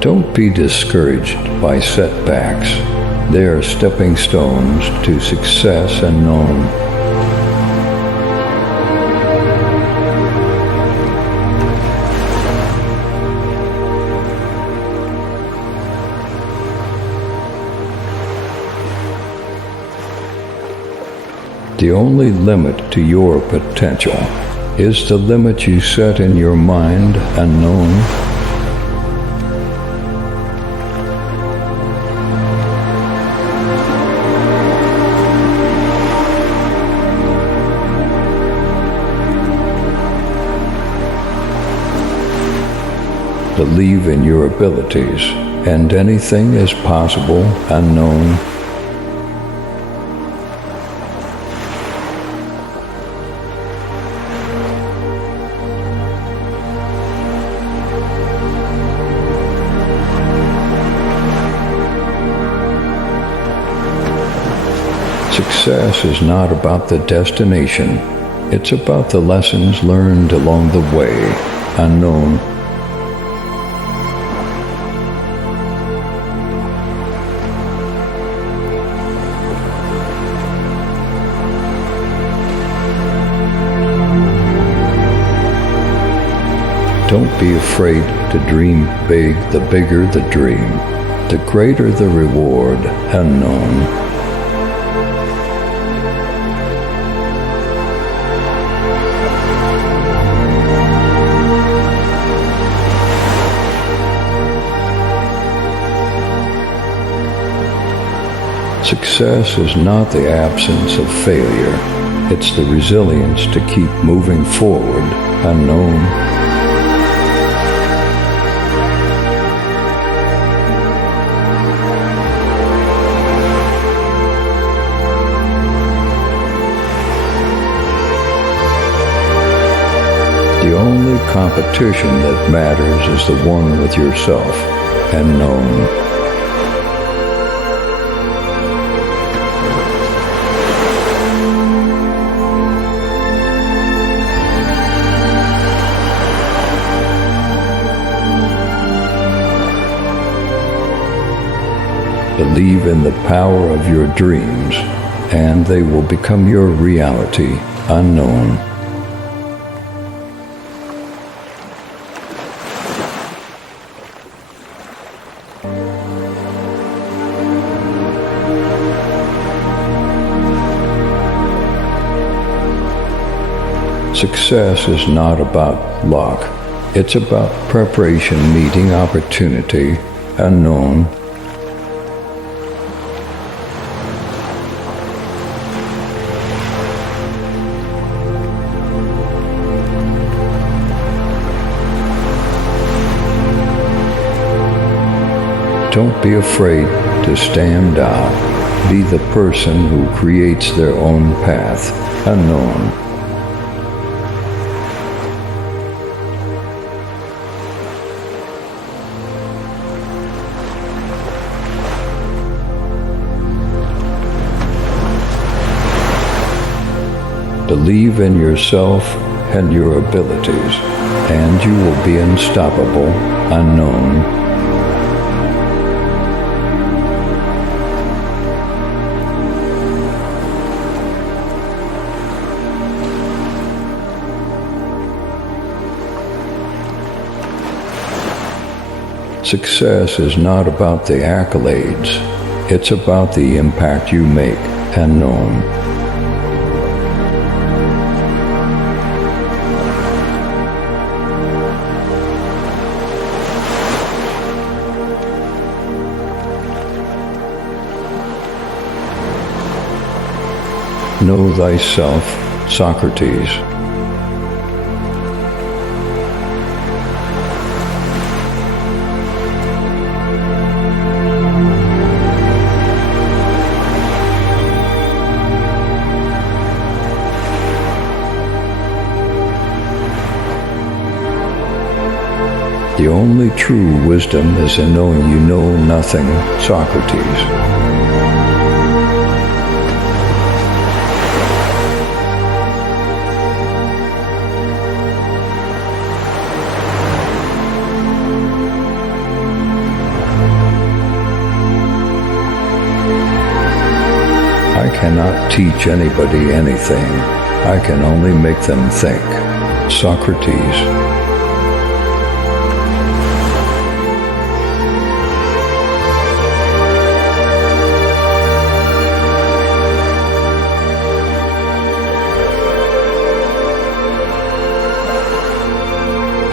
Don't be discouraged by setbacks. They are stepping stones to success and known. The only limit to your potential is the limit you set in your mind and known. Believe in your abilities, and anything is possible and known. Success is not about the destination. It's about the lessons learned along the way, unknown. Don't be afraid to dream big. The bigger the dream, the greater the reward, unknown. Success is not the absence of failure. It's the resilience to keep moving forward, unknown. The only competition that matters is the one with yourself and known. Believe in the power of your dreams, and they will become your reality, unknown. Success is not about luck. It's about preparation meeting opportunity, unknown. Don't be afraid to stand out. Be the person who creates their own path, unknown. Believe in yourself and your abilities, and you will be unstoppable, unknown. Success is not about the accolades. It's about the impact you make, unknown. Know thyself, Socrates. The only true wisdom is in knowing you know nothing, Socrates. I cannot teach anybody anything. I can only make them think. Socrates.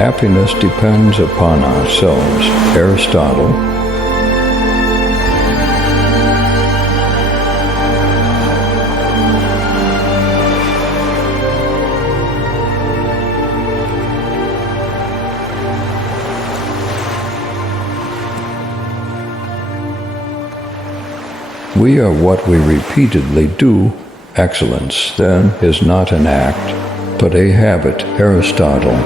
Happiness depends upon ourselves. Aristotle. We are what we repeatedly do. Excellence, then, is not an act, but a habit. Aristotle.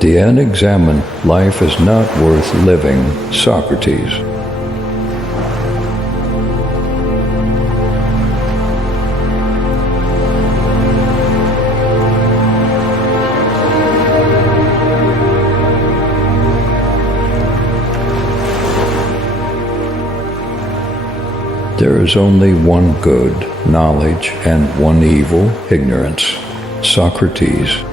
The unexamined life is not worth living. Socrates. There is only one good, knowledge, and one evil, ignorance. Socrates.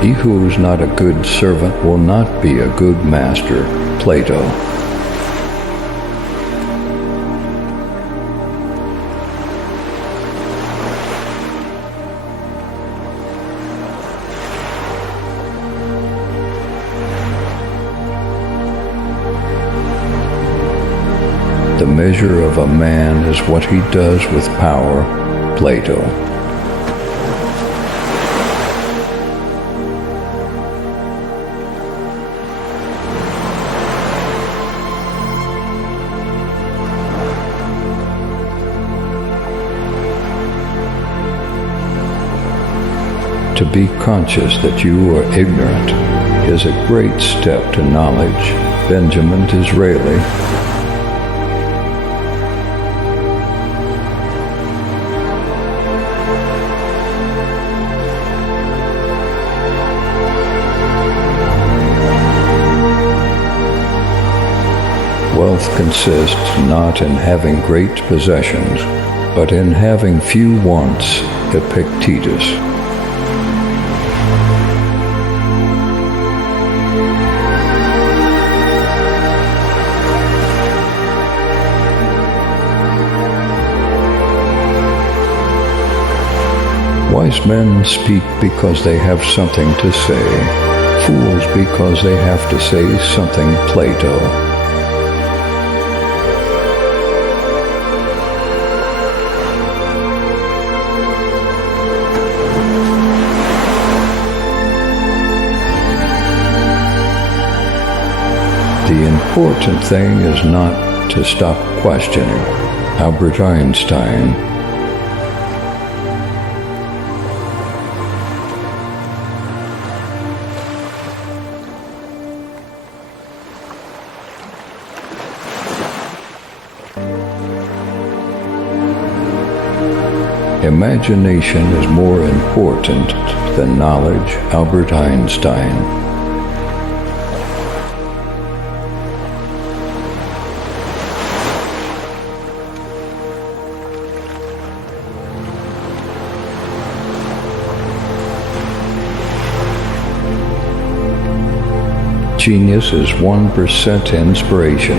He who is not a good servant will not be a good master. Plato. The measure of a man is what he does with power. Plato. To be conscious that you are ignorant is a great step to knowledge. Benjamin Disraeli. Wealth consists not in having great possessions, but in having few wants. Epictetus. Wise men speak because they have something to say, fools because they have to say something. Plato. The important thing is not to stop questioning. Albert Einstein. Imagination is more important than knowledge. Albert Einstein. Genius is 1% inspiration,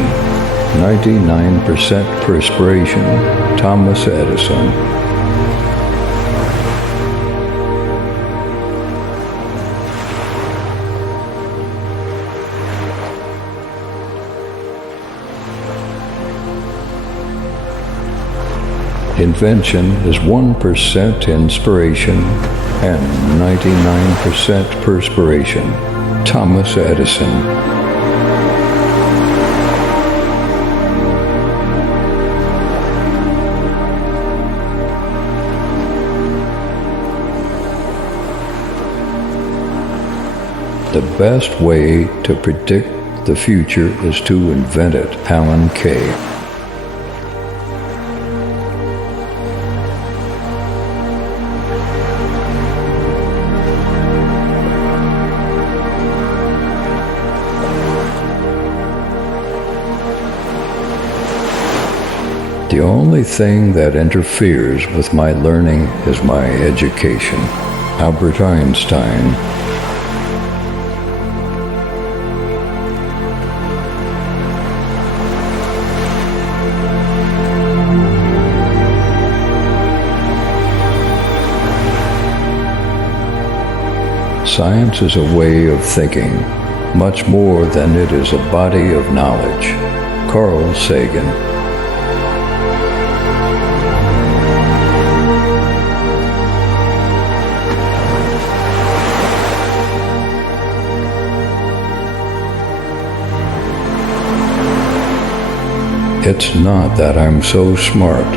99% perspiration. Thomas Edison. Invention is 1% inspiration and 99% perspiration. Thomas Edison. The best way to predict the future is to invent it. Alan Kay. The only thing that interferes with my learning is my education. Albert Einstein. Science is a way of thinking, much more than it is a body of knowledge. Carl Sagan. It's not that I'm so smart.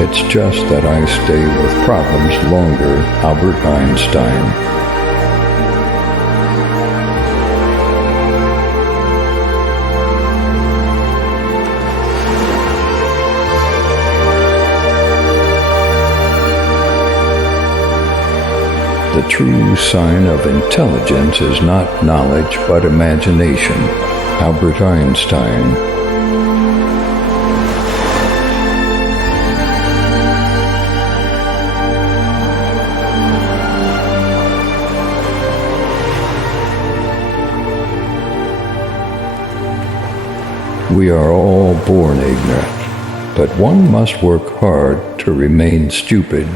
It's just that I stay with problems longer. Albert Einstein. The true sign of intelligence is not knowledge but imagination. Albert Einstein. We are all born ignorant, but one must work hard to remain stupid.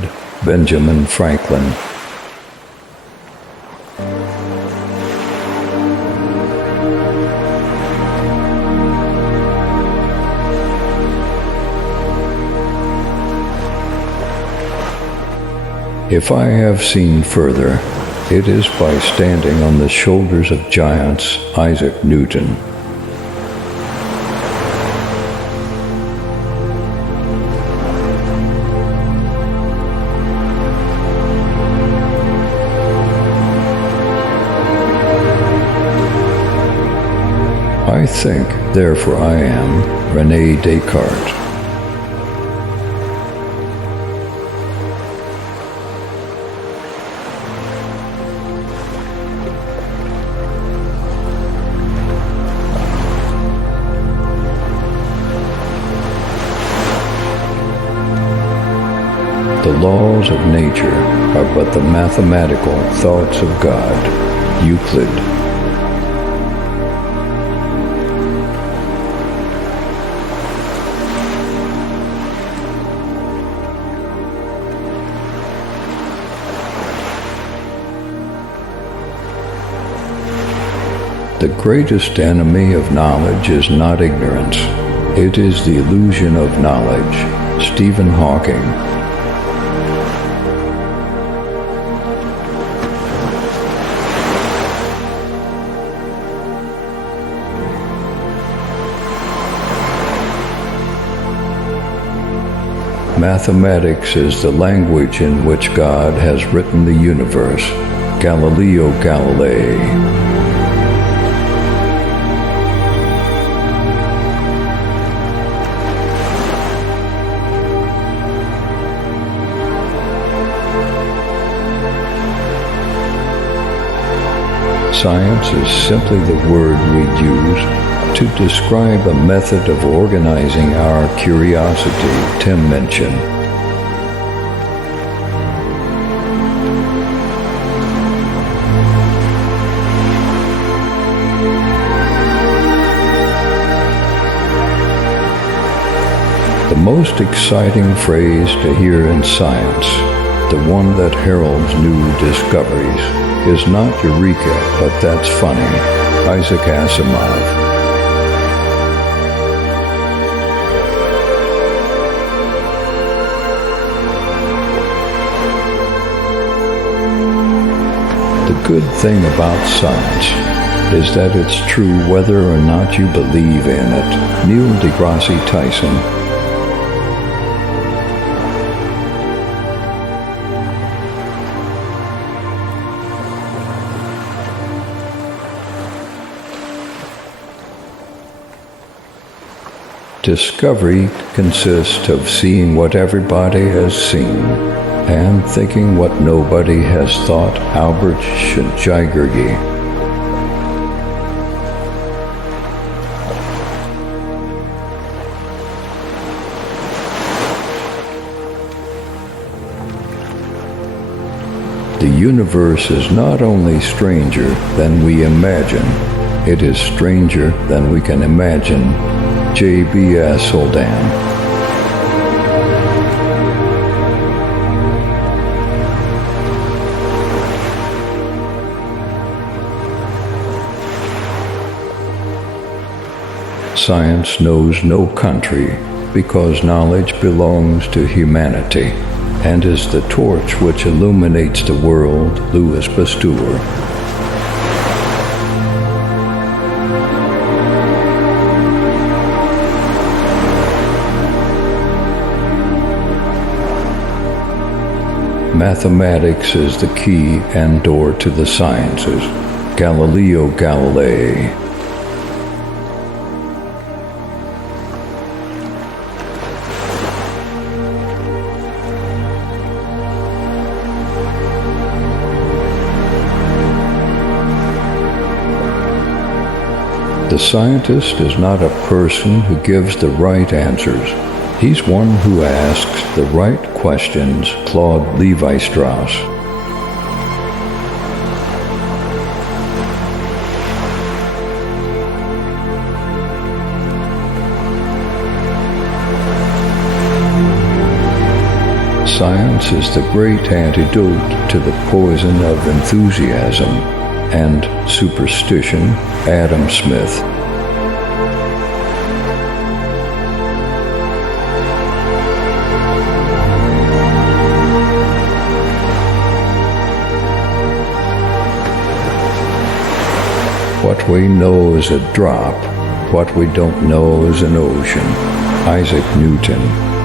Benjamin Franklin. If I have seen further, it is by standing on the shoulders of giants. Isaac Newton. I think, therefore I am. René Descartes. The laws of nature are but the mathematical thoughts of God. Euclid. The greatest enemy of knowledge is not ignorance. It is the illusion of knowledge. Stephen Hawking. Mathematics is the language in which God has written the universe. Galileo Galilei. Science is simply the word we use to describe a method of organizing our curiosity. Tim Minchin. The most exciting phrase to hear in science, the one that heralds new discoveries, is not Eureka, but that's funny. Isaac Asimov. good thing about science is that it's true whether or not you believe in it. Neil deGrasse Tyson. Discovery consists of seeing what everybody has seen and thinking what nobody has thought. Albert Schweitzer. The universe is not only stranger than we imagine, it is stranger than we can imagine. J.B.S. Holden. Science knows no country because knowledge belongs to humanity and is the torch which illuminates the world. Louis Pasteur. Mathematics is the key and door to the sciences. Galileo Galilei. The scientist is not a person who gives the right answers. He's one who asks the right questions. Claude Levi-Strauss. Science is the great antidote to the poison of enthusiasm and superstition. Adam Smith. What we know is a drop. What we don't know is an ocean. Isaac Newton.